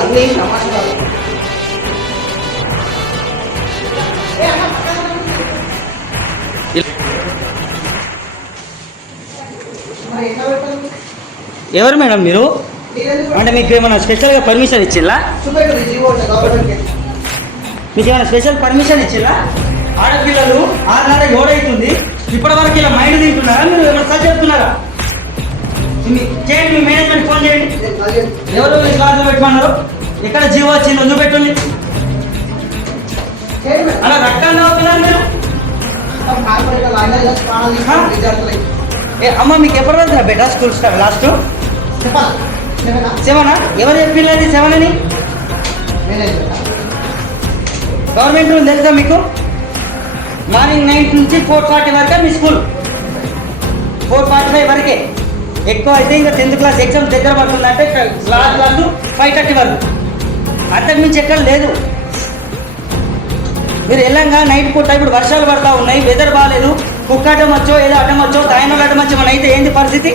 అన్నీ నమస్కారం. ఎవరు మేడం మీరు? అంటే మీకు ఏమైనా స్పెషల్గా పర్మిషన్ ఇచ్చిల్లా? మీకు ఏమైనా స్పెషల్ పర్మిషన్ ఇచ్చిల్లా? ఆడపిల్లలు 6:30 ఏడవుతుంది, ఇప్పటి వరకు ఇలా మైండ్ తింటున్నారా? మీరు ఏమైనా సార్ చెప్తున్నారా? చేయండి, మీ మేనేజ్మెంట్ ఫోన్ చేయండి. ఎవరు క్లాసులు పెట్టమన్నారు? ఎక్కడ జీవో వచ్చింది? వదిలి పెట్టండి. అలా రక్తాన్ని అవుతున్నారు మీరు. అమ్మ మీకు ఎప్పటి వరకు బెటర్ స్కూల్ స్టార్ లాస్ట్ 7? ఎవరు చెప్పింది 7 అని? గవర్నమెంట్ రూల్ తెలుసా మీకు? మార్నింగ్ 9 నుంచి 4:40 వరకే మీ స్కూల్. 4:45 వరకే. ఎక్కువ అయితే ఇంకా 10th క్లాస్ ఎగ్జామ్ దగ్గర పడుతుందంటే లాస్ట్ క్లాసు 5:30 వరకు. అంతకుమించి ఎక్కడ లేదు. మీరు వెళ్ళంగా నైట్ పూట ఇప్పుడు వర్షాలు పడతా ఉన్నాయి, వెదర్ బాగాలేదు, కుక్క అడ్డం వచ్చో ఏదో అడ్డం వచ్చో దాయనలు అడ్డం వచ్చో మన అయితే ఏంటి పరిస్థితి?